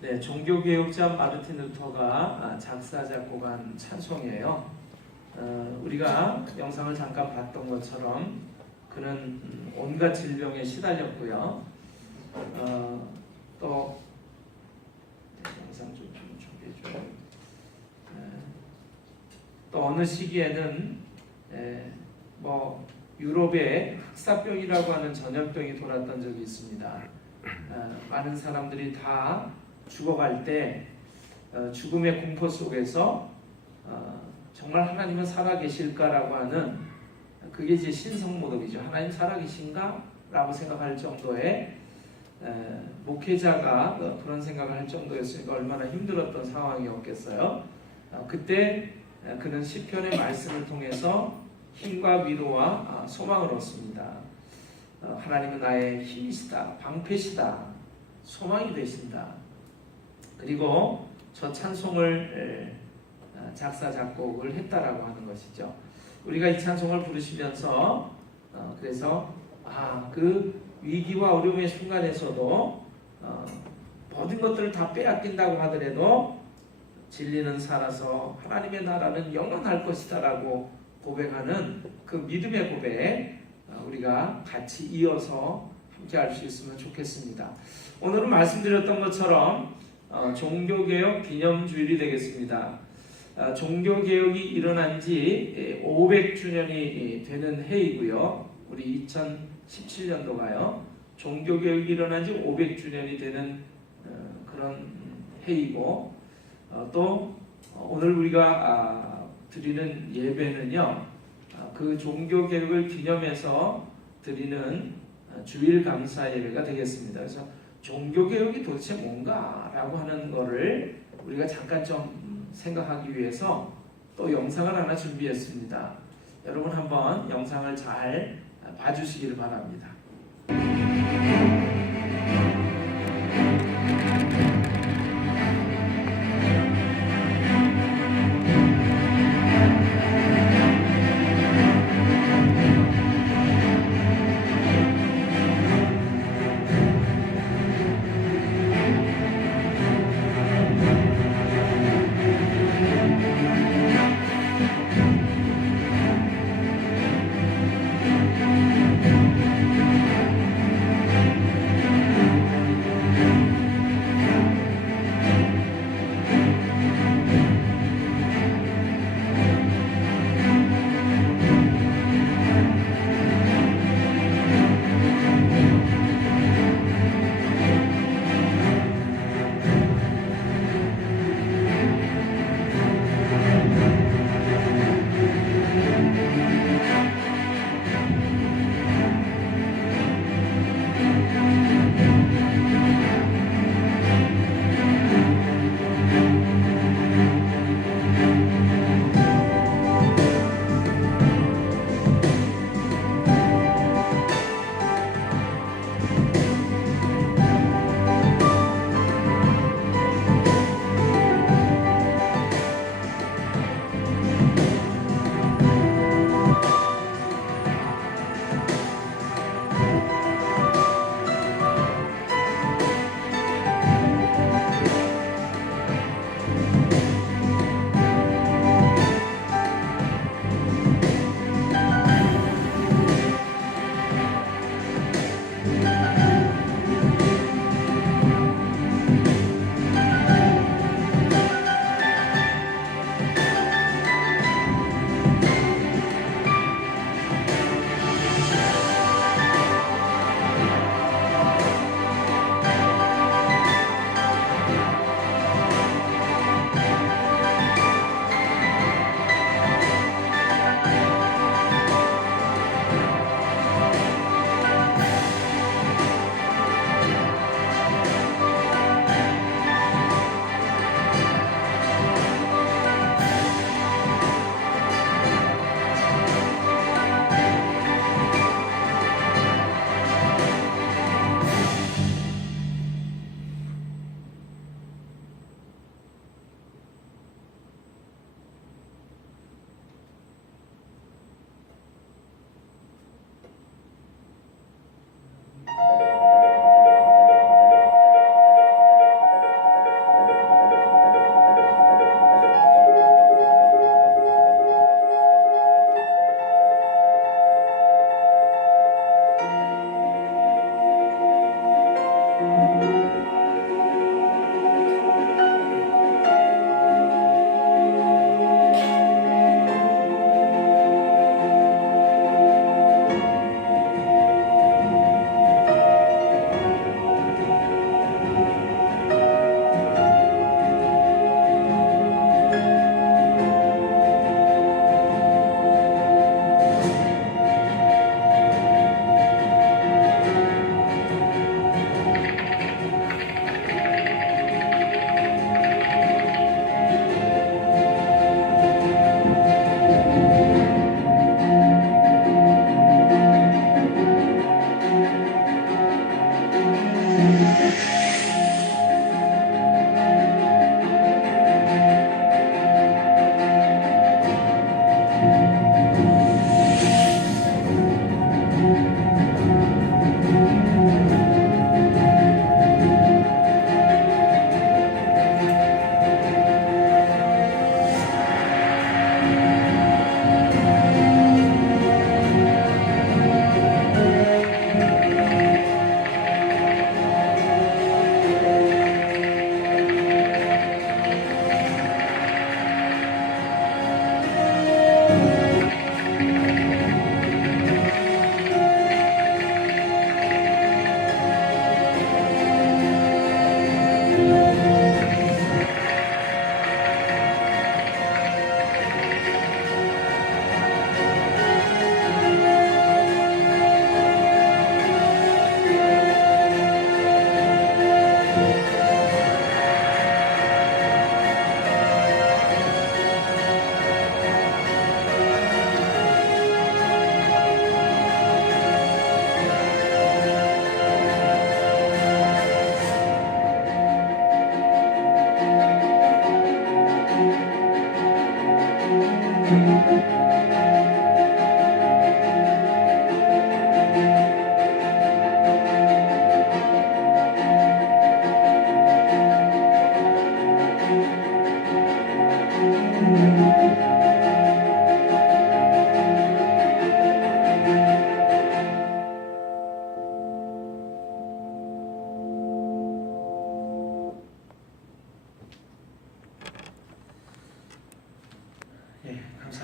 네, 종교개혁자 마르틴 루터가 작사 작곡한 찬송이에요. 우리가 영상을 잠깐 봤던 것처럼 그는 온갖 질병에 시달렸고요. 또 영상 좀 준비해줘요. 또 어느 시기에는 뭐 유럽에 흑사병이라고 하는 전염병이 돌았던 적이 있습니다. 많은 사람들이 다 죽어갈 때 죽음의 공포 속에서 정말 하나님은 살아계실까라고 하는, 그게 이제 신성모독이죠. 하나님 살아계신가? 라고 생각할 정도의, 목회자가 그런 생각을 할 정도였으니까 얼마나 힘들었던 상황이었겠어요. 그때 그는 시편의 말씀을 통해서 힘과 위로와 소망을 얻습니다. 하나님은 나의 힘이시다, 방패시다, 소망이 되신다. 그리고 저 찬송을 작사 작곡을 했다라고 하는 것이죠. 우리가 이 찬송을 부르시면서 그래서 그 위기와 어려움의 순간에서도 모든 것들을 다 빼앗긴다고 하더라도 진리는 살아서 하나님의 나라는 영원할 것이다라고 고백하는 그 믿음의 고백, 우리가 같이 이어서 함께 할 수 있으면 좋겠습니다. 오늘은 말씀드렸던 것처럼 종교개혁 기념주일이 되겠습니다. 종교개혁이 일어난 지 500주년이 되는 해이고요. 우리 2017년도가요. 종교개혁이 일어난 지 500주년이 되는 그런 해이고, 또 오늘 우리가 드리는 예배는요, 그 종교개혁을 기념해서 드리는 주일 감사 예배가 되겠습니다. 그래서 종교개혁이 도대체 뭔가라고 하는 거를 우리가 잠깐 좀 생각하기 위해서 또 영상을 하나 준비했습니다. 여러분 한번 영상을 잘 봐주시기를 바랍니다.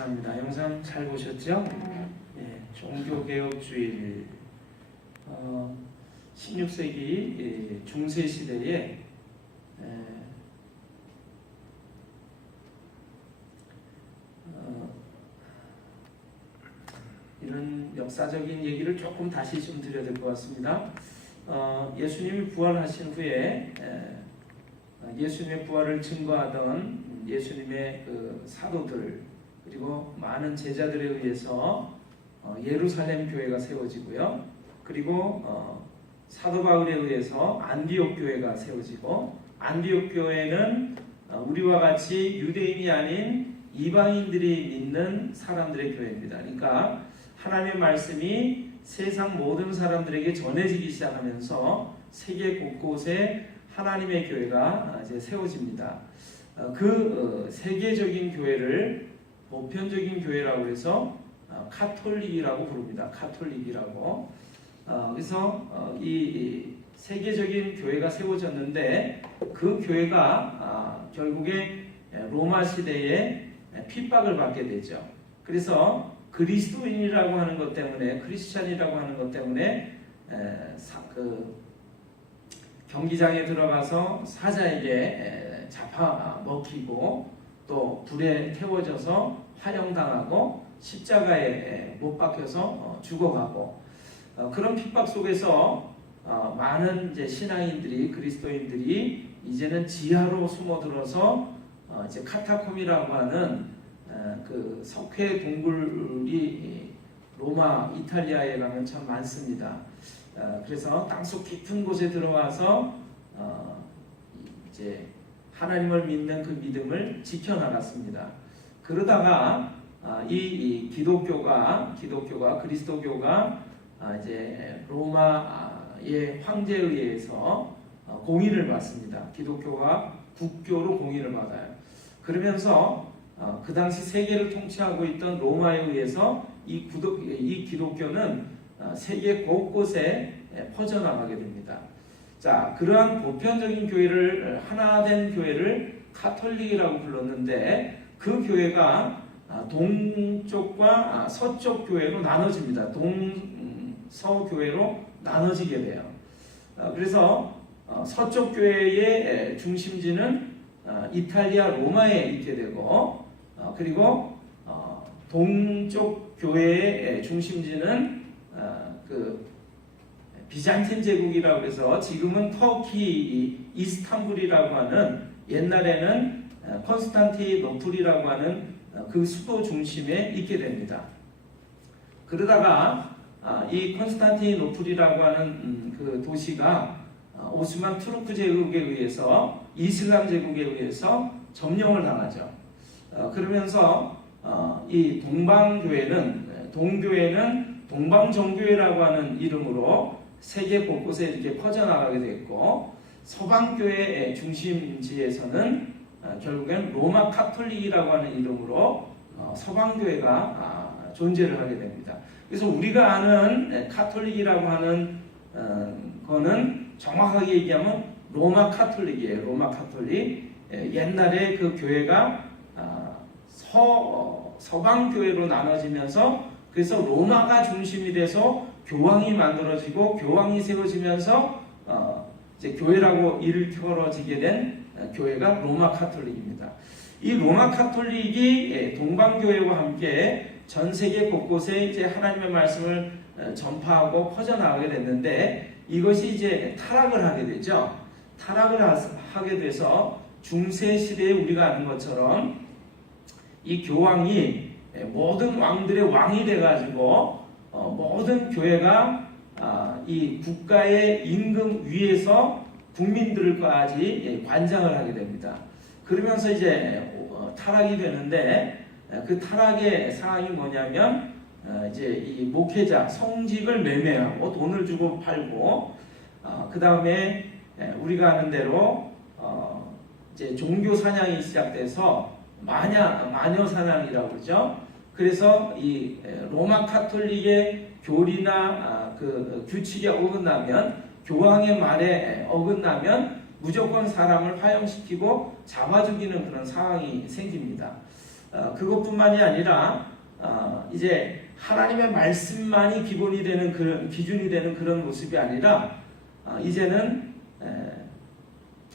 감사합니다. 영상 잘 보셨죠? 예, 종교개혁주의 16세기 중세 시대에 이런 역사적인 얘기를 조금 다시 좀 드려야 될 것 같습니다. 예수님이 부활하신 후에 예수님의 부활을 증거하던 예수님의 그 사도들 그리고 많은 제자들에 의해서 예루살렘 교회가 세워지고요. 그리고 사도 바울에 의해서 안디옥 교회가 세워지고 안디옥 교회는 우리와 같이 유대인이 아닌 이방인들이 믿는 사람들의 교회입니다. 그러니까 하나님의 말씀이 세상 모든 사람들에게 전해지기 시작하면서 세계 곳곳에 하나님의 교회가 이제 세워집니다. 그 세계적인 교회를 보편적인 교회라고 해서 카톨릭이라고 부릅니다. 카톨릭이라고. 그래서 이 세계적인 교회가 세워졌는데 그 교회가 결국에 로마 시대에 핍박을 받게 되죠. 그래서 그리스도인이라고 하는 것 때문에 크리스찬이라고 하는 것 때문에 경기장에 들어가서 사자에게 잡아먹히고 또 불에 태워져서 화형당하고 십자가에 못 박혀서 죽어가고 그런 핍박 속에서 많은 이제 신앙인들이 그리스도인들이 이제는 지하로 숨어들어서 이제 카타콤이라고 하는 그 석회 동굴이 로마 이탈리아에 가면 참 많습니다. 그래서 땅속 깊은 곳에 들어와서 이제 하나님을 믿는 그 믿음을 지켜나갔습니다. 그러다가 이 기독교가 그리스도교가 이제 로마의 황제에 의해서 공인을 받습니다. 기독교가 국교로 공인을 받아요. 그러면서 그 당시 세계를 통치하고 있던 로마에 의해서 이 기독교는 세계 곳곳에 퍼져나가게 됩니다. 자, 그러한 보편적인 교회를 하나된 교회를 카톨릭이라고 불렀는데 그 교회가 동쪽과 서쪽 교회로 나눠집니다. 동서교회로 나눠지게 돼요. 그래서 서쪽 교회의 중심지는 이탈리아 로마에 있게 되고 그리고 동쪽 교회의 중심지는 그 비잔틴 제국이라고 해서 지금은 터키 이스탄불이라고 하는 옛날에는 콘스탄티노플이라고 하는 그 수도 중심에 있게 됩니다. 그러다가 이 콘스탄티노플이라고 하는 그 도시가 오스만 투르크 제국에 의해서 이슬람 제국에 의해서 점령을 당하죠. 그러면서 이 동교회는 동방정교회라고 하는 이름으로 세계 곳곳에 이렇게 퍼져나가게 됐고 서방교회의 중심지에서는 결국엔 로마 카톨릭이라고 하는 이름으로 서방교회가 존재를 하게 됩니다. 그래서 우리가 아는 카톨릭이라고 하는 거는 정확하게 얘기하면 로마 카톨릭이에요. 로마 카톨릭. 옛날에 그 교회가 서방교회로 나눠지면서 그래서 로마가 중심이 돼서 교황이 만들어지고 교황이 세워지면서 이제 교회라고 일컬어지게 된 교회가 로마 카톨릭입니다. 이 로마 카톨릭이 동방교회와 함께 전 세계 곳곳에 이제 하나님의 말씀을 전파하고 퍼져나가게 됐는데 이것이 이제 타락을 하게 되죠. 타락을 하게 돼서 중세 시대에 우리가 아는 것처럼 이 교황이 모든 왕들의 왕이 돼가지고 모든 교회가 이 국가의 임금 위에서 국민들까지 관장을 하게 됩니다. 그러면서 이제 타락이 되는데 그 타락의 상황이 뭐냐면 이제 이 목회자 성직을 매매하고 돈을 주고 팔고 그 다음에 우리가 아는 대로 이제 종교 사냥이 시작돼서 마녀 사냥이라고 그러죠. 그래서 이 로마 카톨릭의 교리나 그 규칙에 어긋나면 교황의 말에 어긋나면 무조건 사람을 화형시키고 잡아 죽이는 그런 상황이 생깁니다. 그것뿐만이 아니라 이제 하나님의 말씀만이 기본이 되는 그런 기준이 되는 그런 모습이 아니라 이제는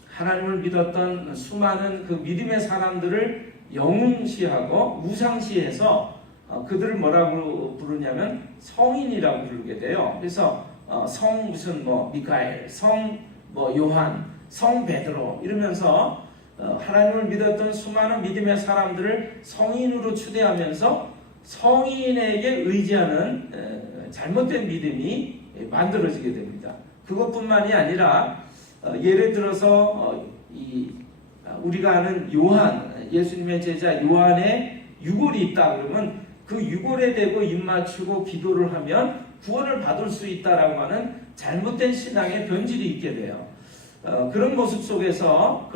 하나님을 믿었던 수많은 그 믿음의 사람들을 영웅시하고 우상시해서 그들을 뭐라고 부르냐면 성인이라고 부르게 돼요. 그래서 성 무슨 뭐 미카엘, 성 뭐 요한, 성 베드로 이러면서 하나님을 믿었던 수많은 믿음의 사람들을 성인으로 추대하면서 성인에게 의지하는 잘못된 믿음이 만들어지게 됩니다. 그것뿐만이 아니라 예를 들어서 우리가 아는 요한, 예수님의 제자 요한의 유골이 있다 그러면 그 유골에 대고 입맞추고 기도를 하면 구원을 받을 수 있다라고 하는 잘못된 신앙의 변질이 있게 돼요. 그런 모습 속에서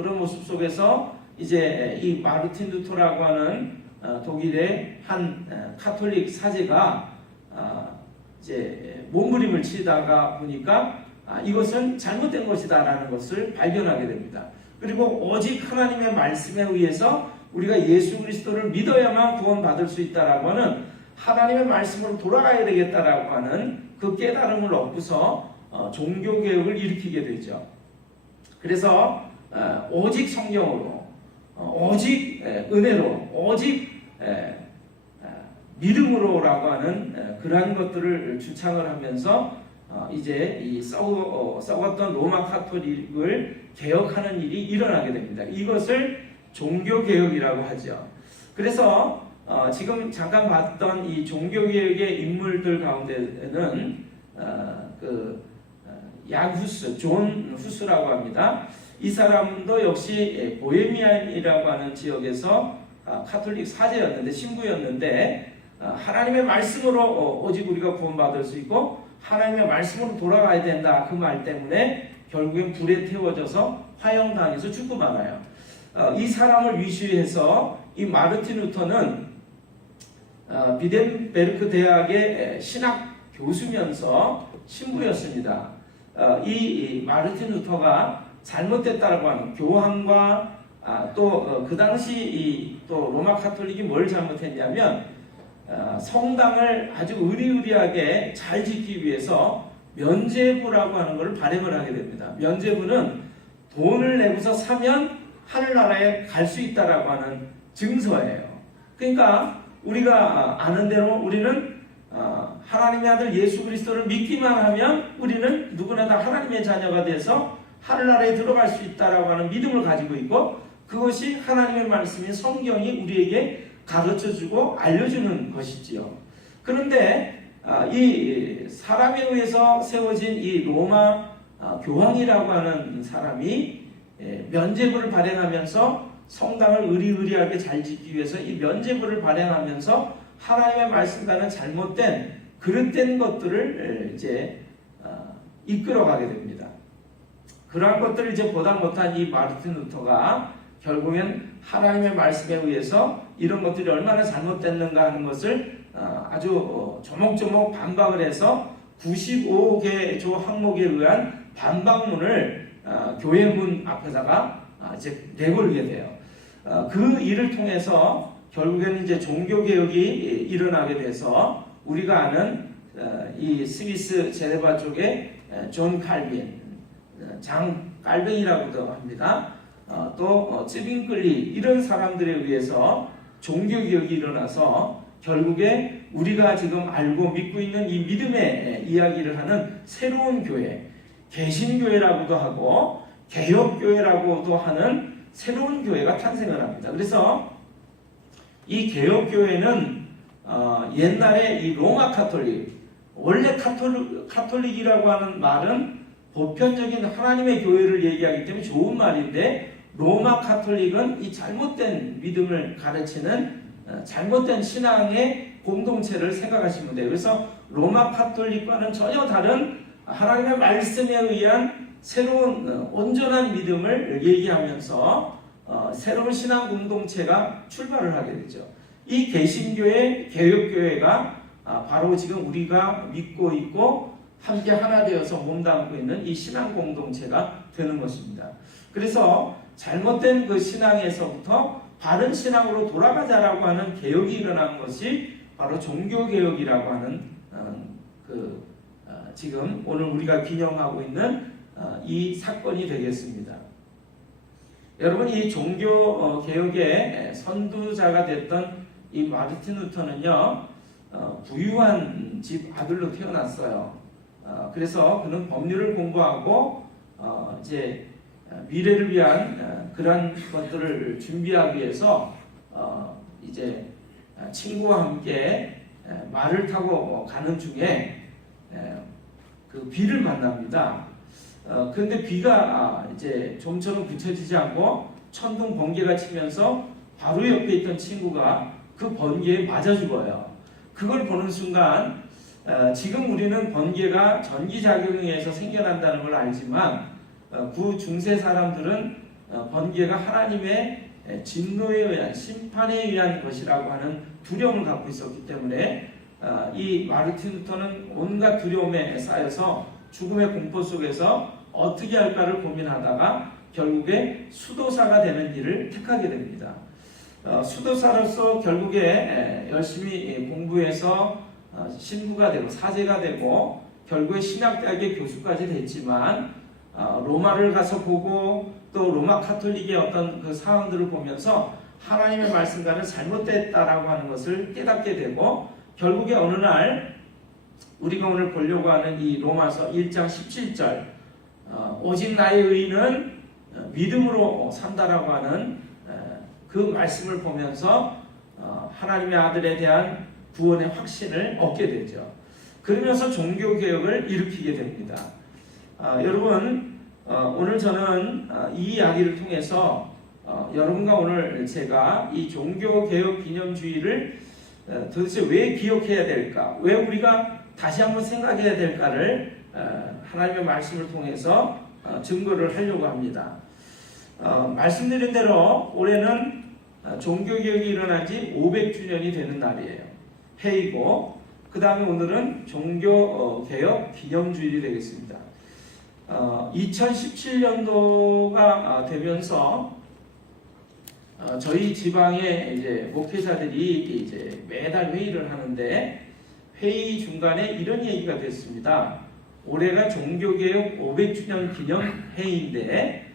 이제 이 마르틴 루터라고 하는 독일의 한 카톨릭 사제가 이제 몸부림을 치다가 보니까 이것은 잘못된 것이다라는 것을 발견하게 됩니다. 그리고 오직 하나님의 말씀에 의해서 우리가 예수 그리스도를 믿어야만 구원받을 수 있다라고 하는 하나님의 말씀으로 돌아가야 되겠다라고 하는 그 깨달음을 얻고서 종교개혁을 일으키게 되죠. 그래서 오직 성경으로, 오직 은혜로, 오직 믿음으로라고 하는 그러한 것들을 주창을 하면서 이제 이 썩었던 로마 카톨릭을 개혁하는 일이 일어나게 됩니다. 이것을 종교개혁이라고 하죠. 그래서 지금 잠깐 봤던 이 종교개혁의 인물들 가운데는 양 후스, 존 후스라고 합니다. 이 사람도 역시 보헤미안이라고 하는 지역에서 카톨릭 사제였는데, 신부였는데 하나님의 말씀으로 오직 우리가 구원받을 수 있고 하나님의 말씀으로 돌아가야 된다 그 말 때문에 결국엔 불에 태워져서 화형당해서 죽고 말아요. 이 사람을 위시해서 이 마르틴 루터는 비덴베르크 대학의 신학 교수면서 신부였습니다. 이 마르틴 루터가 잘못됐다고 하는 교황과 또 그 당시 또 로마 카톨릭이 뭘 잘못했냐면 성당을 아주 의리의리하게 잘 짓기 위해서 면죄부라고 하는 것을 발행을 하게 됩니다. 면죄부는 돈을 내고서 사면 하늘나라에 갈 수 있다라고 하는 증서예요. 그러니까 우리가 아는 대로 우리는 하나님의 아들 예수 그리스도를 믿기만 하면 우리는 누구나 다 하나님의 자녀가 돼서 하늘나라에 들어갈 수 있다라고 하는 믿음을 가지고 있고, 그것이 하나님의 말씀인 성경이 우리에게 가르쳐주고 알려주는 것이지요. 그런데 이 사람에 의해서 세워진 이 로마 교황이라고 하는 사람이 면죄부를 발행하면서 성당을 의리의리하게 잘 짓기 위해서 이 면죄부를 발행하면서 하나님의 말씀과는 잘못된 그릇된 것들을 이제 이끌어가게 됩니다. 그러한 것들을 이제 보다 못한 이 마르틴 루터가 결국엔 하나님의 말씀에 의해서 이런 것들이 얼마나 잘못됐는가 하는 것을 아주 조목조목 반박을 해서 95개조 항목에 의한 반박문을 교회 문 앞에다가 이제 내걸게 돼요. 그 일을 통해서 결국에는 이제 종교개혁이 일어나게 돼서 우리가 아는 이 스위스 제네바 쪽에 존 칼빈, 장 깔뱅이라고도 합니다. 또 쯔빙클리 이런 사람들에 의해서 종교개혁이 일어나서 결국에 우리가 지금 알고 믿고 있는 이 믿음의 이야기를 하는 새로운 교회, 개신교회라고도 하고 개혁교회라고도 하는 새로운 교회가 탄생을 합니다. 그래서 이 개혁교회는 옛날에 이 로마 카톨릭, 원래 카톨릭이라고 하는 말은 보편적인 하나님의 교회를 얘기하기 때문에 좋은 말인데, 로마 카톨릭은 이 잘못된 믿음을 가르치는 잘못된 신앙의 공동체를 생각하시면 돼요. 그래서 로마 카톨릭과는 전혀 다른 하나님의 말씀에 의한 새로운 온전한 믿음을 얘기하면서 새로운 신앙 공동체가 출발을 하게 되죠. 이 개신교회, 개혁교회가 바로 지금 우리가 믿고 있고 함께 하나 되어서 몸담고 있는 이 신앙 공동체가 되는 것입니다. 그래서 잘못된 그 신앙에서부터 바른 신앙으로 돌아가자라고 하는 개혁이 일어난 것이 바로 종교개혁이라고 하는 지금 오늘 우리가 기념하고 있는 이 사건이 되겠습니다. 여러분, 이 종교개혁의 선두자가 됐던 이 마르틴 루터는요, 부유한 집 아들로 태어났어요. 그래서 그는 법률을 공부하고 이제 미래를 위한 그런 것들을 준비하기 위해서 이제 친구와 함께 말을 타고 가는 중에 그 비를 만납니다. 그런데 비가 이제 좀처럼 그쳐지지 않고 천둥 번개가 치면서 바로 옆에 있던 친구가 그 번개에 맞아 죽어요. 그걸 보는 순간 지금 우리는 번개가 전기작용에 의해서 생겨난다는 걸 알지만 그 중세 사람들은 번개가 하나님의 진노에 의한 심판에 의한 것이라고 하는 두려움을 갖고 있었기 때문에 이 마르틴 루터는 온갖 두려움에 쌓여서 죽음의 공포 속에서 어떻게 할까를 고민하다가 결국에 수도사가 되는 일을 택하게 됩니다. 수도사로서 결국에 열심히 공부해서 신부가 되고 사제가 되고 결국에 신학대학의 교수까지 됐지만 로마를 가서 보고 또 로마 카톨릭의 어떤 그 상황들을 보면서 하나님의 말씀과는 잘못됐다라고 하는 것을 깨닫게 되고 결국에 어느 날 우리가 오늘 보려고 하는 이 로마서 1장 17절 오직 나의 의는 믿음으로 산다라고 하는 그 말씀을 보면서 하나님의 아들에 대한 구원의 확신을 얻게 되죠. 그러면서 종교개혁을 일으키게 됩니다. 여러분, 오늘 저는 이 이야기를 통해서 여러분과 오늘 제가 이 종교개혁 기념주의를 도대체 왜 기억해야 될까? 왜 우리가 다시 한번 생각해야 될까를 하나님의 말씀을 통해서 증거를 하려고 합니다. 말씀드린 대로 올해는 종교개혁이 일어난 지 500주년이 되는 날이에요. 해이고 그 다음에 오늘은 종교개혁 기념주일이 되겠습니다. 2017년도가 되면서 저희 지방의 이제 목회자들이 이제 매달 회의를 하는데 회의 중간에 이런 얘기가 됐습니다. 올해가 종교개혁 500주년 기념 회의인데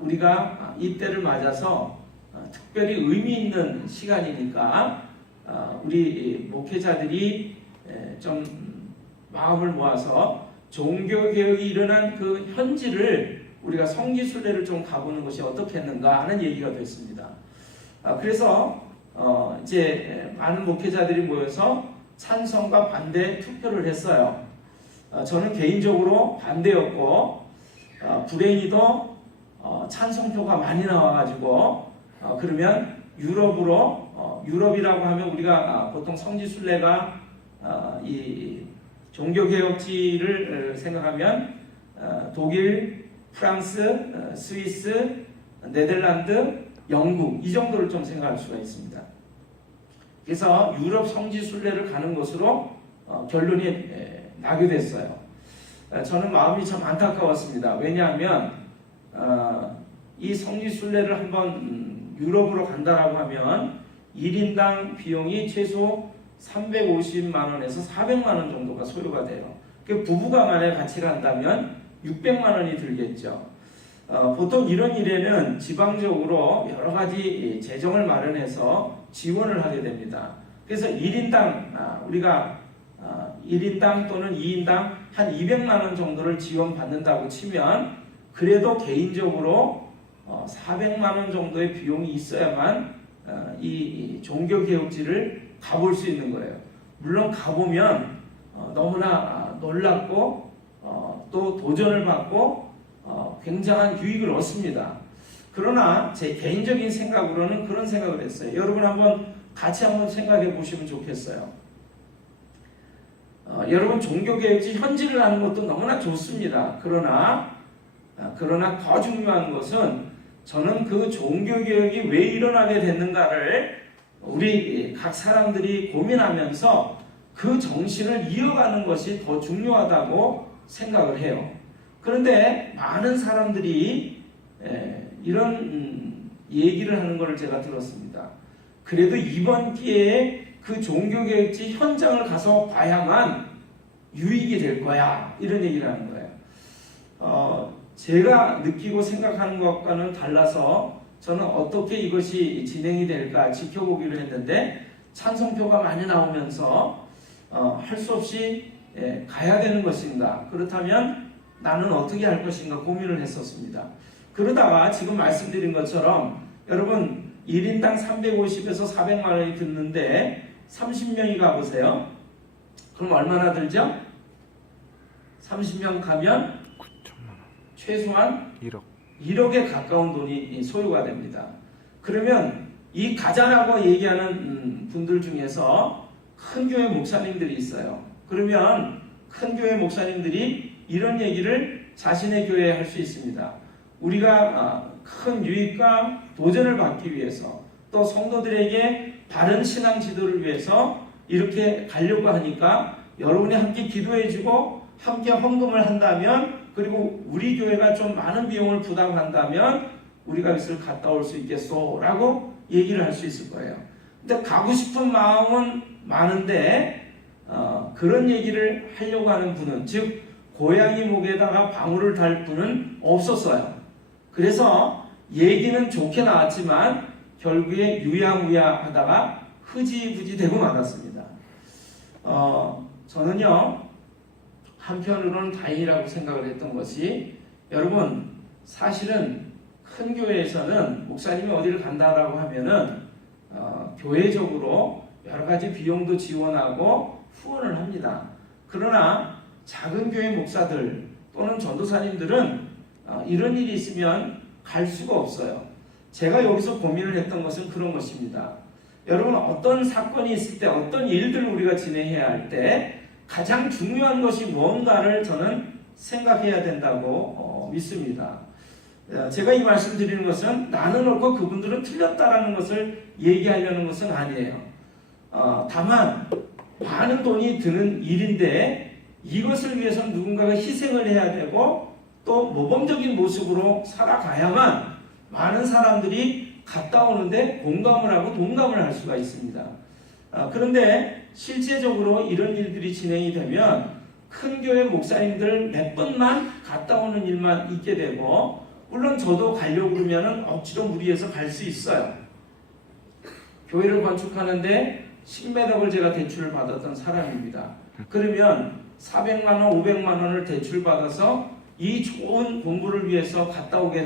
우리가 이때를 맞아서 특별히 의미 있는 시간이니까 우리 목회자들이 좀 마음을 모아서 종교개혁이 일어난 그 현지를 우리가 성지순례를 좀 가보는 것이 어떻겠는가 하는 얘기가 됐습니다. 그래서 이제 많은 목회자들이 모여서 찬성과 반대 투표를 했어요. 저는 개인적으로 반대였고 불행히도 찬성표가 많이 나와가지고 그러면 유럽이라고 하면 우리가 보통 성지순례가 이 종교개혁지를 생각하면 독일, 프랑스, 스위스, 네덜란드, 영국 이 정도를 좀 생각할 수가 있습니다. 그래서 유럽 성지순례를 가는 것으로 결론이 나게 됐어요. 저는 마음이 참 안타까웠습니다. 왜냐하면 이 성지순례를 한번 유럽으로 간다라고 하면 1인당 비용이 최소 350만 원에서 400만 원 정도가 소요가 돼요. 그 부부가 만약에 같이 간다면 600만 원이 들겠죠. 보통 이런 일에는 지방적으로 여러 가지 재정을 마련해서 지원을 하게 됩니다. 그래서 1인당 우리가 1인당 또는 2인당 한 200만 원 정도를 지원받는다고 치면 그래도 개인적으로 400만 원 정도의 비용이 있어야만 이 종교개혁지를 가볼 수 있는 거예요. 물론 가보면 너무나 놀랍고 또 도전을 받고 굉장한 유익을 얻습니다. 그러나 제 개인적인 생각으로는 그런 생각을 했어요. 여러분 같이 한번 생각해 보시면 좋겠어요. 여러분 종교개혁지 현지를 가는 것도 너무나 좋습니다. 그러나 더 중요한 것은 저는 그 종교개혁이 왜 일어나게 됐는가를 우리 각 사람들이 고민하면서 그 정신을 이어가는 것이 더 중요하다고 생각을 해요. 그런데 많은 사람들이 이런 얘기를 하는 것을 제가 들었습니다. 그래도 이번 기회에 그 종교개혁지 현장을 가서 봐야만 유익이 될 거야, 이런 얘기를 하는 거예요. 제가 느끼고 생각하는 것과는 달라서 저는 어떻게 이것이 진행이 될까 지켜보기로 했는데 찬성표가 많이 나오면서 할 수 없이 가야 되는 것인가, 그렇다면 나는 어떻게 할 것인가 고민을 했었습니다. 그러다가 지금 말씀드린 것처럼 여러분 1인당 350에서 400만 원이 듣는데 30명이 가보세요. 그럼 얼마나 들죠? 30명 가면 최소한 1억에 가까운 돈이 소요가 됩니다. 그러면 이 가자라고 얘기하는 분들 중에서 큰 교회 목사님들이 있어요. 그러면 큰 교회 목사님들이 이런 얘기를 자신의 교회에 할 수 있습니다. 우리가 큰 유익과 도전을 받기 위해서 또 성도들에게 바른 신앙 지도를 위해서 이렇게 가려고 하니까 여러분이 함께 기도해주고 함께 헌금을 한다면, 그리고 우리 교회가 좀 많은 비용을 부담한다면 우리가 이것을 갔다 올 수 있겠소 라고 얘기를 할 수 있을 거예요. 근데 가고 싶은 마음은 많은데 그런 얘기를 하려고 하는 분은, 즉 고양이 목에다가 방울을 달 분은 없었어요. 그래서 얘기는 좋게 나왔지만 결국에 유야무야 하다가 흐지부지 되고 말았습니다. 저는요 한편으로는 다행이라고 생각을 했던 것이, 여러분 사실은 큰 교회에서는 목사님이 어디를 간다라고 하면은 교회적으로 여러 가지 비용도 지원하고 후원을 합니다. 그러나 작은 교회 목사들 또는 전도사님들은 이런 일이 있으면 갈 수가 없어요. 제가 여기서 고민을 했던 것은 그런 것입니다. 여러분 어떤 사건이 있을 때, 어떤 일들을 우리가 진행해야 할 때 가장 중요한 것이 뭔가를 저는 생각해야 된다고 믿습니다. 제가 이 말씀 드리는 것은 나는 옳고 그분들은 틀렸다라는 것을 얘기하려는 것은 아니에요. 다만 많은 돈이 드는 일인데 이것을 위해서 누군가가 희생을 해야 되고 또 모범적인 모습으로 살아가야만 많은 사람들이 갔다 오는데 공감을 하고 동감을 할 수가 있습니다. 그런데 실제적으로 이런 일들이 진행이 되면 큰 교회 목사님들 몇 번만 갔다 오는 일만 있게 되고, 물론 저도 가려고 그러면 억지로 무리해서 갈 수 있어요. 교회를 건축하는데 10매덕을 제가 대출을 받았던 사람입니다. 그러면 400만 원, 500만 원을 대출 받아서 이 좋은 공부를 위해서 갔다 오게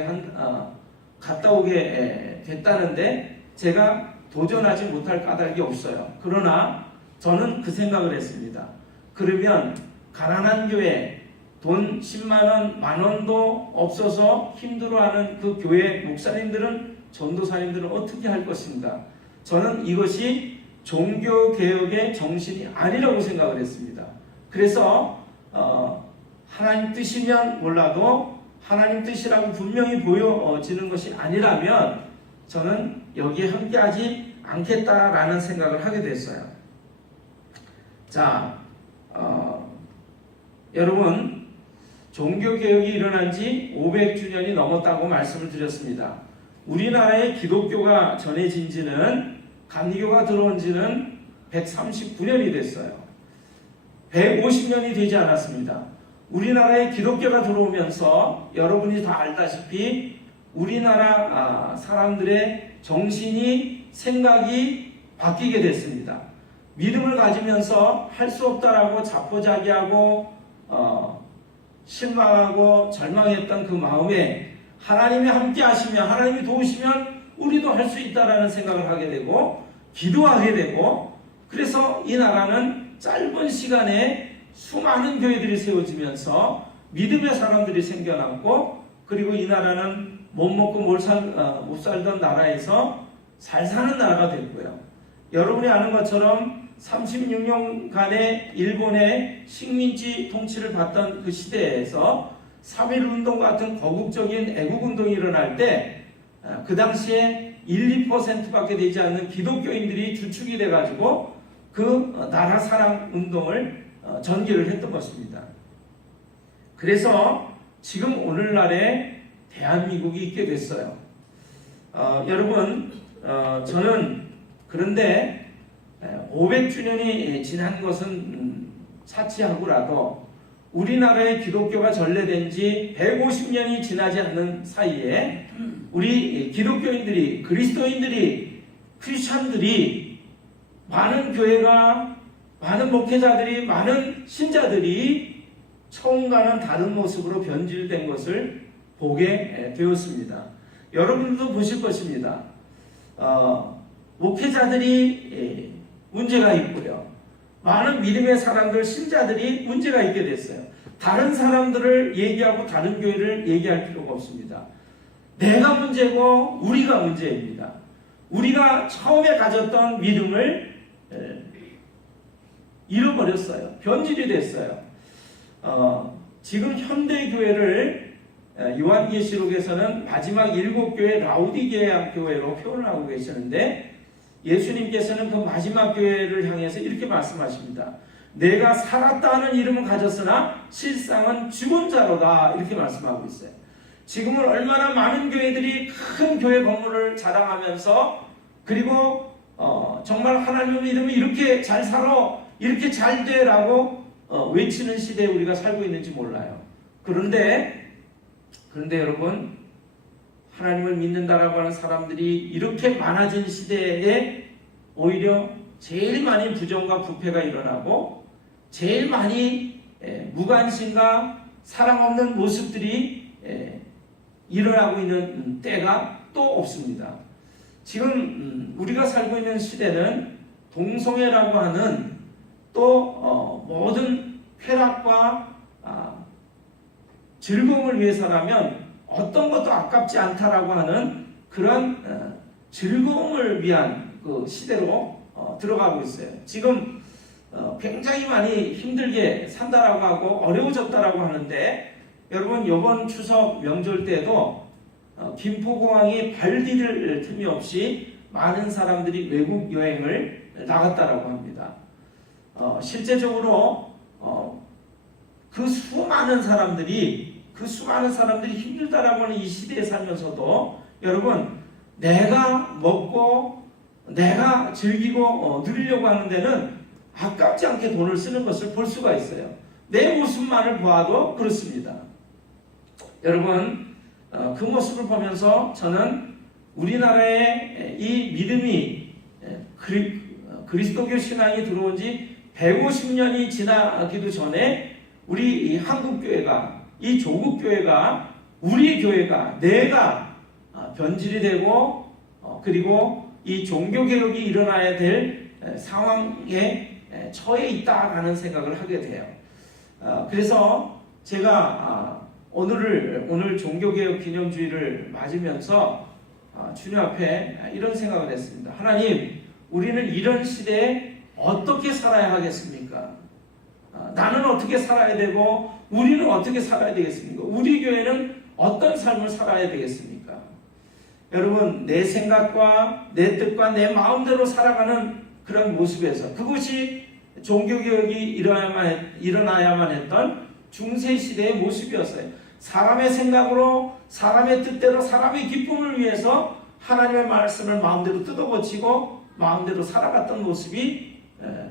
됐다는데 제가 도전하지 못할 까닭이 없어요. 그러나 저는 그 생각을 했습니다. 그러면 가난한 교회, 돈 10만 원, 만 원도 없어서 힘들어하는 그 교회 목사님들은, 전도사님들은 어떻게 할 것인가? 저는 이것이 종교개혁의 정신이 아니라고 생각을 했습니다. 그래서 하나님 뜻이면 몰라도 하나님 뜻이라고 분명히 보여지는 것이 아니라면 저는 여기에 함께하지 않겠다라는 생각을 하게 됐어요. 자, 여러분 종교개혁이 일어난 지 500주년이 넘었다고 말씀을 드렸습니다. 우리나라에 기독교가 전해진 지는, 감리교가 들어온 지는 139년이 됐어요. 150년이 되지 않았습니다. 우리나라에 기독교가 들어오면서 여러분이 다 알다시피 우리나라 사람들의 정신이, 생각이 바뀌게 됐습니다. 믿음을 가지면서 할 수 없다라고 자포자기하고 실망하고 절망했던 그 마음에 하나님이 함께 하시면, 하나님이 도우시면 우리도 할 수 있다라는 생각을 하게 되고 기도하게 되고, 그래서 이 나라는 짧은 시간에 수많은 교회들이 세워지면서 믿음의 사람들이 생겨났고, 그리고 이 나라는 못 먹고 못 살던 나라에서 잘 사는 나라가 됐고요. 여러분이 아는 것처럼 36년간의 일본의 식민지 통치를 받던 그 시대에서 3.1운동 같은 거국적인 애국운동이 일어날 때 그 당시에 1, 2%밖에 되지 않는 기독교인들이 주축이 돼가지고 그 나라 사랑 운동을 전개를 했던 것입니다. 그래서 지금 오늘날에 대한민국이 있게 됐어요. 여러분, 저는 그런데 500주년이 지난 것은 차치하고라도 우리나라의 기독교가 전래된 지 150년이 지나지 않는 사이에 우리 기독교인들이, 그리스도인들이, 크리스찬들이, 많은 교회가, 많은 목회자들이, 많은 신자들이 처음과는 다른 모습으로 변질된 것을 보게 되었습니다. 여러분도 보실 것입니다. 목회자들이 문제가 있고요. 많은 믿음의 사람들, 신자들이 문제가 있게 됐어요. 다른 사람들을 얘기하고 다른 교회를 얘기할 필요가 없습니다. 내가 문제고 우리가 문제입니다. 우리가 처음에 가졌던 믿음을 잃어버렸어요. 변질이 됐어요. 지금 현대교회를 요한계시록에서는 마지막 7교회 라우디게아 교회로 표현을 하고 계시는데, 예수님께서는 그 마지막 교회를 향해서 이렇게 말씀하십니다. 내가 살았다는 이름은 가졌으나 실상은 죽은 자로다, 이렇게 말씀하고 있어요. 지금은 얼마나 많은 교회들이 큰 교회 건물을 자랑하면서, 그리고 정말 하나님을 믿으면 이렇게 잘 살아, 이렇게 잘 돼라고 외치는 시대에 우리가 살고 있는지 몰라요. 그런데 여러분, 하나님을 믿는다라고 하는 사람들이 이렇게 많아진 시대에 오히려 제일 많이 부정과 부패가 일어나고 제일 많이 무관심과 사랑 없는 모습들이 일어나고 있는 때가 또 없습니다. 지금 우리가 살고 있는 시대는 동성애라고 하는 또 모든 쾌락과 즐거움을 위해서라면 어떤 것도 아깝지 않다라고 하는 그런 즐거움을 위한 그 시대로 들어가고 있어요. 지금 굉장히 많이 힘들게 산다라고 하고 어려워졌다라고 하는데, 여러분, 이번 추석 명절 때도 김포공항이 발 디딜 틈이 없이 많은 사람들이 외국 여행을 나갔다라고 합니다. 실제적으로 그 수많은 사람들이 힘들다라고 하는 이 시대에 살면서도, 여러분, 내가 먹고 내가 즐기고 누리려고 하는 데는 아깝지 않게 돈을 쓰는 것을 볼 수가 있어요. 내 모습만을 보아도 그렇습니다. 여러분, 그 모습을 보면서 저는 우리나라의 이 믿음이 그리스도교 신앙이 들어온 지 150년이 지나기도 전에 우리 이 한국교회가, 이 조국교회가, 우리 교회가, 내가 변질이 되고 그리고 이 종교개혁이 일어나야 될 상황에 처해 있다라는 생각을 하게 돼요. 그래서 제가 오늘 종교개혁 기념주의를 맞으면서 주님 앞에 이런 생각을 했습니다. 하나님, 우리는 이런 시대에 어떻게 살아야 하겠습니까? 나는 어떻게 살아야 되고 우리는 어떻게 살아야 되겠습니까? 우리 교회는 어떤 삶을 살아야 되겠습니까? 여러분, 내 생각과 내 뜻과 내 마음대로 살아가는 그런 모습에서, 그것이 종교개혁이 일어나야만 했던 중세시대의 모습이었어요. 사람의 생각으로, 사람의 뜻대로, 사람의 기쁨을 위해서 하나님의 말씀을 마음대로 뜯어고치고 마음대로 살아갔던 모습이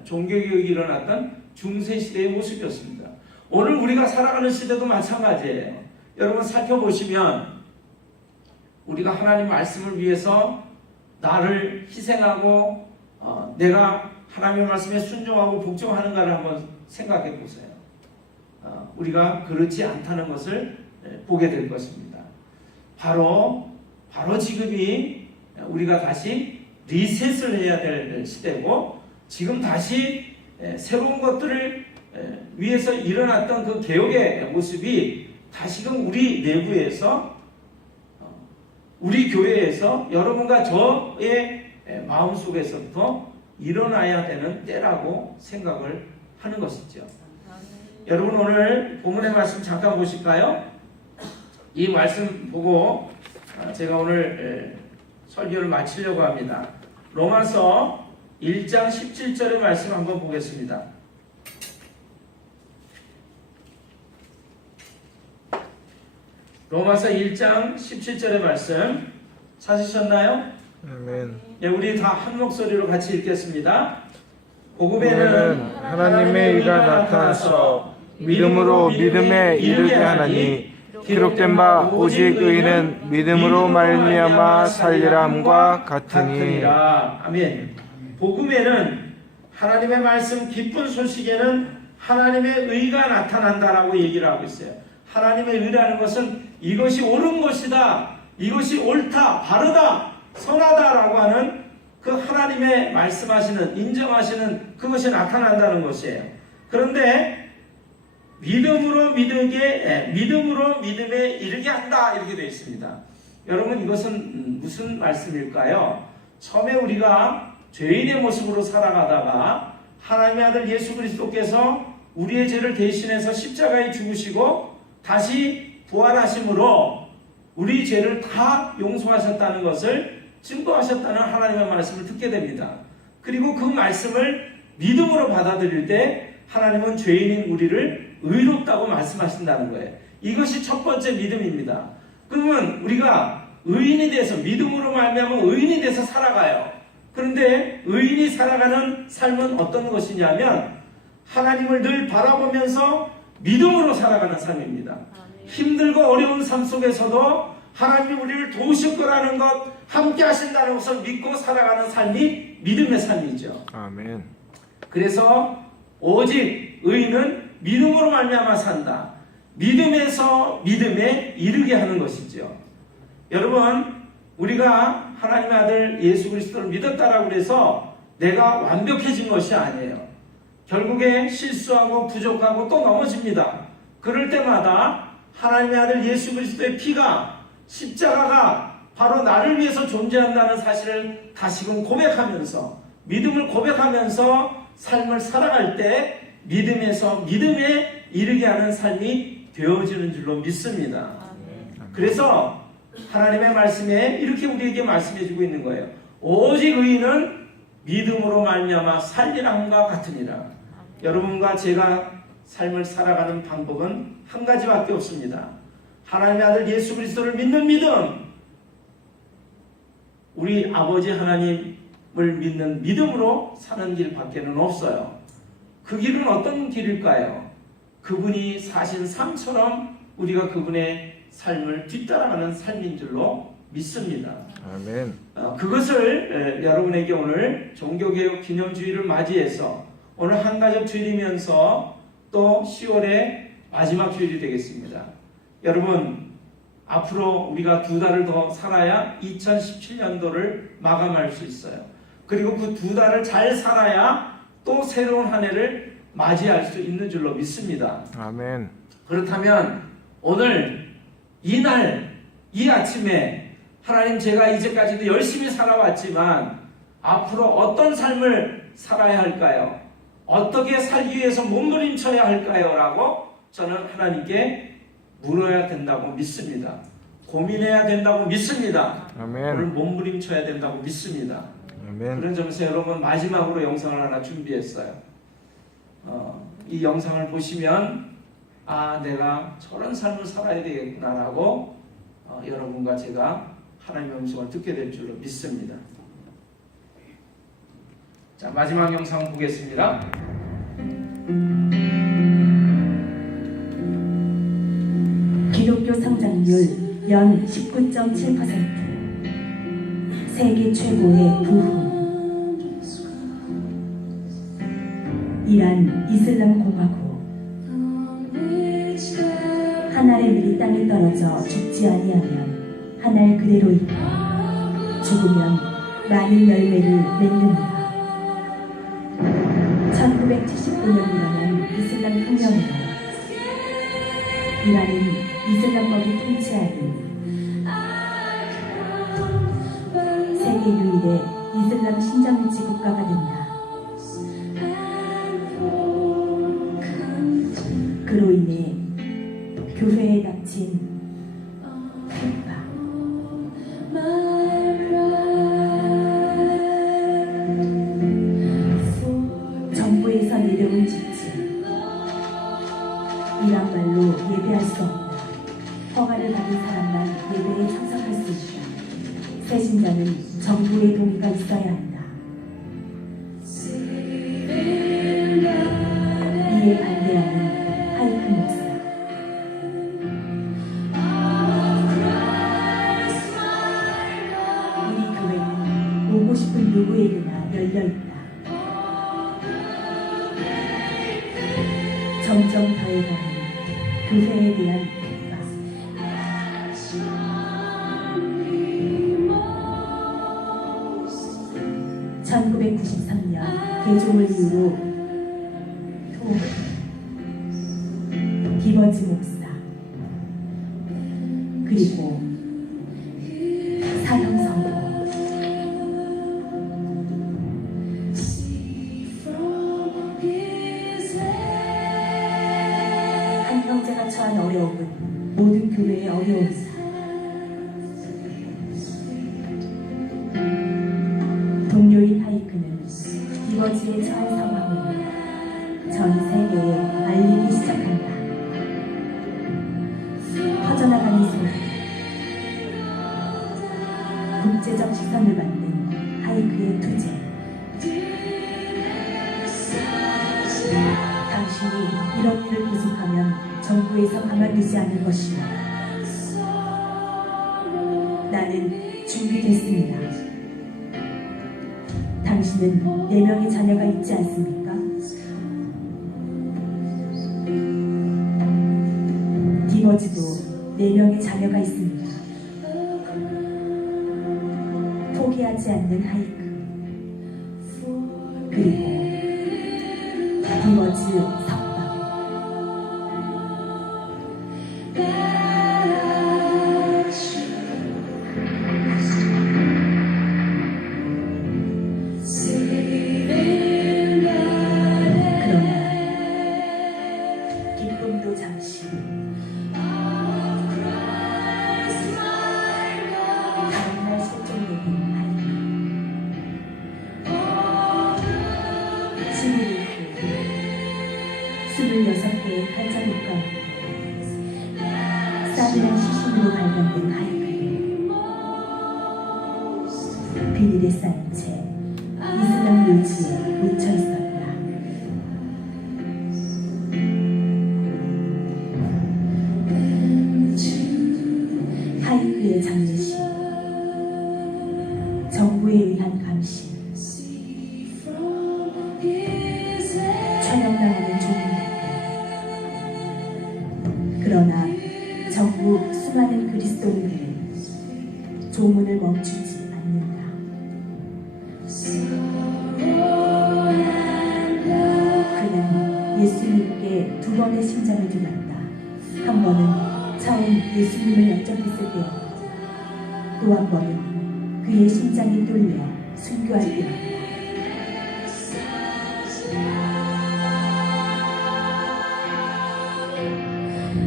종교개혁이 일어났던 중세시대의 모습이었습니다. 오늘 우리가 살아가는 시대도 마찬가지예요. 여러분, 살펴보시면 우리가 하나님 말씀을 위해서 나를 희생하고 내가 하나님의 말씀에 순종하고 복종하는가를 한번 생각해 보세요. 우리가 그렇지 않다는 것을 보게 될 것입니다. 바로 지금이 우리가 다시 리셋을 해야 될 시대고, 지금 다시 새로운 것들을 위해서 일어났던 그 개혁의 모습이 다시금 우리 내부에서, 우리 교회에서, 여러분과 저의 마음속에서부터 일어나야 되는 때라고 생각을 하는 것이죠. 여러분, 오늘 본문의 말씀 잠깐 보실까요? 이 말씀 보고 제가 오늘 설교를 마치려고 합니다. 로마서 1장 17절의 말씀 한번 보겠습니다. 로마서 1장 17절의 말씀, 찾으셨나요? 아멘. 예, 우리 다 한 목소리로 같이 읽겠습니다. 복음에는 하나님의 의가 나타나서 믿음으로 믿음에 이르게 하나니 기록된 바 오직 의인은 믿음으로 말미암아 살리람과 같으니. 아멘. 복음에는 하나님의 말씀 기쁜 소식에는 하나님의 의가 나타난다라고 얘기를 하고 있어요. 하나님의 의라는 것은 이것이 옳은 것이다, 이것이 옳다, 바르다, 선하다라고 하는 그 하나님의 말씀하시는, 인정하시는 그것이 나타난다는 것이에요. 그런데 믿음으로 믿음에 이르게 한다, 이렇게 되어 있습니다. 여러분, 이것은 무슨 말씀일까요? 처음에 우리가 죄인의 모습으로 살아가다가 하나님의 아들 예수 그리스도께서 우리의 죄를 대신해서 십자가에 죽으시고 다시 부활하심으로 우리 죄를 다 용서하셨다는 것을 증거하셨다는 하나님의 말씀을 듣게 됩니다. 그리고 그 말씀을 믿음으로 받아들일 때 하나님은 죄인인 우리를 의롭다고 말씀하신다는 거예요. 이것이 첫 번째 믿음입니다. 그러면 우리가 의인이 돼서, 믿음으로 말미암아 의인이 돼서 살아가요. 그런데 의인이 살아가는 삶은 어떤 것이냐면 하나님을 늘 바라보면서 믿음으로 살아가는 삶입니다. 힘들고 어려운 삶 속에서도 하나님이 우리를 도우실 거라는 것, 함께 하신다는 것을 믿고 살아가는 삶이 믿음의 삶이죠. 아멘. 그래서 오직 의인은 믿음으로 말미암아 산다. 믿음에서 믿음에 이르게 하는 것이죠. 여러분, 우리가 하나님의 아들 예수 그리스도를 믿었다라고 해서 내가 완벽해진 것이 아니에요. 결국에 실수하고 부족하고 또 넘어집니다. 그럴 때마다 하나님의 아들 예수 그리스도의 피가, 십자가가 바로 나를 위해서 존재한다는 사실을 다시금 고백하면서, 믿음을 고백하면서 삶을 살아갈 때 믿음에서 믿음에 이르게 하는 삶이 되어지는 줄로 믿습니다. 그래서 하나님의 말씀에 이렇게 우리에게 말씀해 주고 있는 거예요. 오직 의인은 믿음으로 말미암아 살리람과 같으니라. 여러분과 제가 삶을 살아가는 방법은 한 가지밖에 없습니다. 하나님의 아들 예수 그리스도를 믿는 믿음, 우리 아버지 하나님을 믿는 믿음으로 사는 길밖에는 없어요. 그 길은 어떤 길일까요? 그분이 사신 삶처럼 우리가 그분의 삶을 뒤따라가는 삶인 줄로 믿습니다. 아멘. 그것을 여러분에게 오늘 종교개혁 기념주의를 맞이해서 오늘 한가족 주일이면서 또 10월의 마지막 주일이 되겠습니다. 여러분, 앞으로 우리가 2달을 더 살아야 2017년도를 마감할 수 있어요. 그리고 그 2달을 잘 살아야 또 새로운 한 해를 맞이할 수 있는 줄로 믿습니다. 아멘. 그렇다면 오늘 이날 이 아침에 하나님, 제가 이제까지도 열심히 살아왔지만 앞으로 어떤 삶을 살아야 할까요? 어떻게 살기 위해서 몸부림쳐야 할까요? 라고 저는 하나님께 물어야 된다고 믿습니다. 고민해야 된다고 믿습니다. 아멘. 오늘 몸부림쳐야 된다고 믿습니다. 아멘. 그런 점에서 여러분, 마지막으로 영상을 하나 준비했어요. 이 영상을 보시면 내가 저런 삶을 살아야 되겠구나라고 여러분과 제가 하나님의 음성을 듣게 될 줄로 믿습니다. 자, 마지막 영상 보겠습니다. 기독교 성장률 연 19.7%, 세계 최고의 부흥. 이란 이슬람 공화국. 한 알의 밀이 땅에 떨어져 죽지 아니하면 한 알 그대로 있고 죽으면 많은 열매를 맺는다. 1979년 일어난 이슬람 혁명이다. 이란은 이슬람법이 통치하는 세계 유일의 이슬람 신정일치 국가가 된다. 그로 인해 교회에 닥친 핍박, 정부에서 내려온 지침, 이란 말로 예배할 수 없다, 허가를 받은 사람만 예배에 참석할 수 있다, 신자는 정부의 동의가 있어야 한다. 이에 반대하는 하이크 목사. 우리 교회는 오고 싶은 누구에게나 열려있다. 점점 더해가는 교회에 대한 비판. 1993년 개종을 이유로 디버지 목사 그리고 사형 선고. 한 형제가 처한 어려움은 모든 교회의 어려움이다. 동료인 하이크는 디버지에 처한 상황을 전 세계에 알리기 시작한다. 퍼져나가는 소리, 국제적 시선을 받는 하이크의 투쟁. 당신이 이런 일을 계속하면 정부에서 가만두지 않을 것이다. 나는 준비됐습니다. 당신은 4명의 자녀가 있지 않습니까? 디버지도 4명의 자녀가 있습니다. 포기하지 않는 하이크. 그리고 디버지 석방. 기쁨도 잠시, 다음날 실종되는 하이크. 11일 후 26개의 칼자국 가운데 싸늘한 시신으로 발견된 하이크. 비닐에 쌓인 채 이슬람 묘지에 묻혀 있었다. 하이크의 장례식, 정부에 의한 감시, 촬영당하는 조문들. 그러나 정부 수많은 그리스도인들은 조문을 멈추지 않는다. 그는 예수님께 2번의 심장을 드렸다. 한 번은 처음 예수님을 영접했을 때였고, 또 한 번은 그의 심장이 뚫려 순교할 때였다.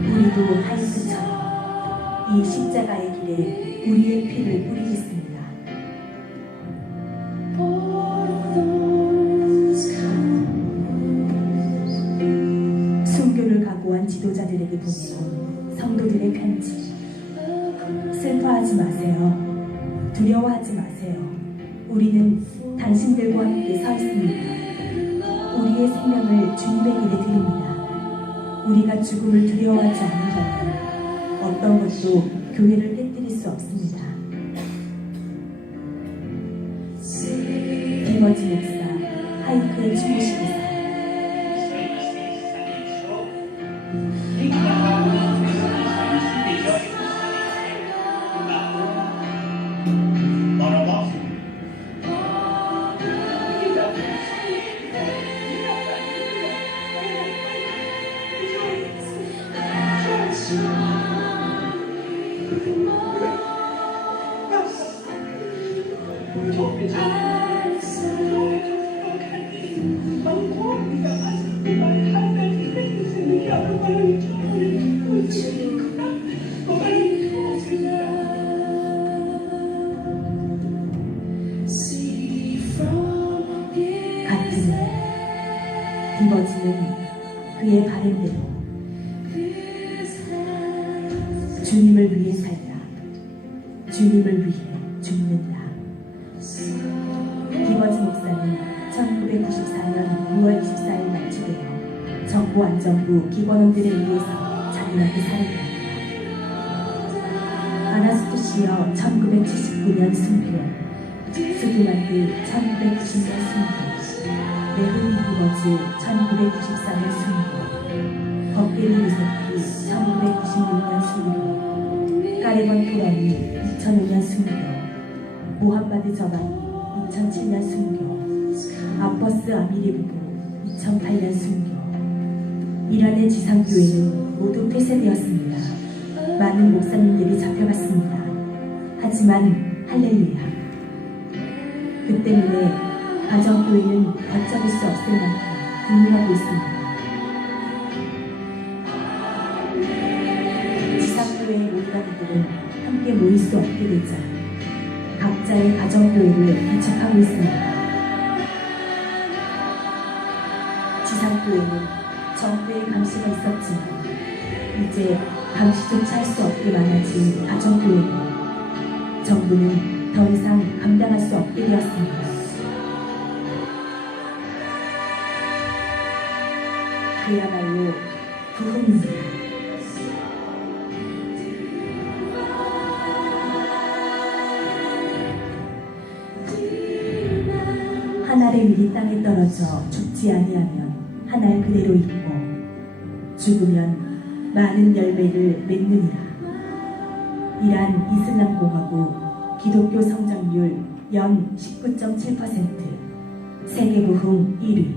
우리도 하이크처럼 이 십자가의 길에 우리의 피를 뿌리겠습니다. 순교를 각오한 지도자들에게 보내온 성도들의 편지. 슬퍼하지 마세요. 두려워하지 마세요. 우리는 당신들과 함께 서 있습니다. 우리의 생명을 주님의 길에 드립니다. 우리가 죽음을 두려워하지 않는 것은 어떤 것도 교회를 깨뜨릴 수 없습니다. 디버지 목사 하이크의 추모식에서 같은 날 디버지는 그의 바램대로 주님을 위해 살다. 주님을 위해 죽는다. 김원지 목사는 1994년 6월 24일 납치되어 정보안전부 기관원들에 의해서 잔인하게 살해되었다. 아나스토시어 1979년 순교, 스두만드 1990년 순교, 레흐미 구버즈 1994년 순교, 버게리 리세키 1996년 순교, 까레번 토라니 2005년 순교, 모함마드 저바니 2007년 순교, 아퍼스 아미리부부 2008년 순교. 이란의 지상교회는 모두 폐쇄되었습니다. 많은 목사님들이 잡혀갔습니다. 하지만 할렐루야. 그 때문에 가정교회는 걷잡을 수 없을 만큼 분노하고 있습니다. 지상교회의 모리가니들은 함께 모일 수 없게 되자 각자의 가정교회를 개척하고 있습니다. 지상교회는 정부의 감시가 있었지만 이제 감시조차 할 수 없게 많아진 가정교회는 정부는 더 이상 감당할 수 없게 되었습니다. 그야말로 부흥입니다. 한 알의 밀이 땅에 떨어져 죽지 아니하면 한 알 그대로 있고 죽으면 많은 열매를 맺느니라. 이란 이슬람 공화국 기독교 성장률 연 19.7%, 세계 부흥 1위.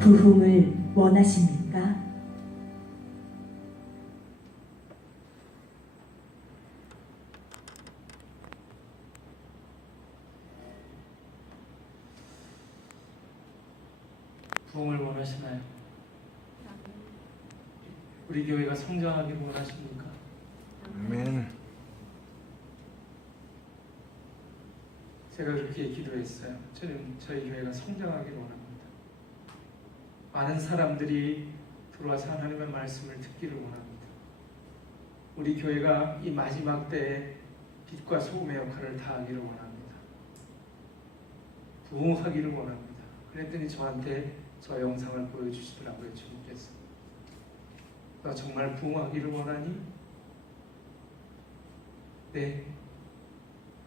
부흥을 원하십니까? 부흥을 원하시나요? 우리 교회가 성장하기를 원하십니까? 아멘. 제가 그렇게 기도했어요. 저는 저희 교회가 성장하기를 원합니다. 많은 사람들이 들어와서 하나님의 말씀을 듣기를 원합니다. 우리 교회가 이 마지막 때에 빛과 소금의 역할을 다하기를 원합니다. 부흥하기를 원합니다. 그랬더니 저한테 저 영상을 보여주시더라고요. 주님께서. 너 정말 부흥하기를 원하니? 네.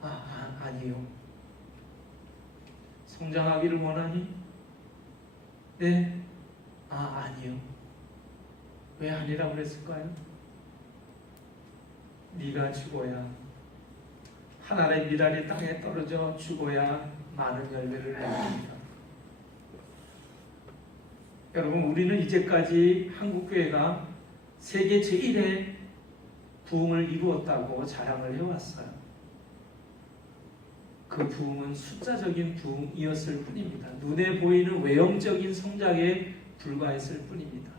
아니요. 성장하기를 원하니? 네. 아니요. 왜 아니라고 그랬을까요? 네가 죽어야, 하나의 미랄이 땅에 떨어져 죽어야 많은 열매를 맺습니다. 여러분, 우리는 이제까지 한국교회가 세계 제1의 부흥을 이루었다고 자랑을 해왔어요. 그 부흥은 숫자적인 부흥이었을 뿐입니다. 눈에 보이는 외형적인 성장에 불과했을 뿐입니다.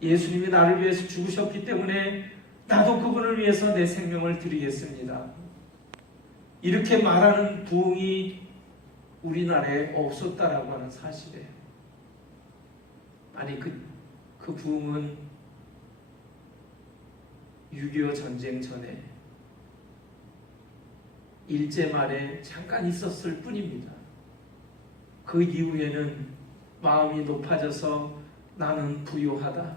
예수님이 나를 위해서 죽으셨기 때문에 나도 그분을 위해서 내 생명을 드리겠습니다. 이렇게 말하는 부흥이 우리나라에 없었다라고 하는 사실이에요. 아니, 그 부흥은 6.25 전쟁 전에 일제 말에 잠깐 있었을 뿐입니다. 그 이후에는 마음이 높아져서 나는 부유하다,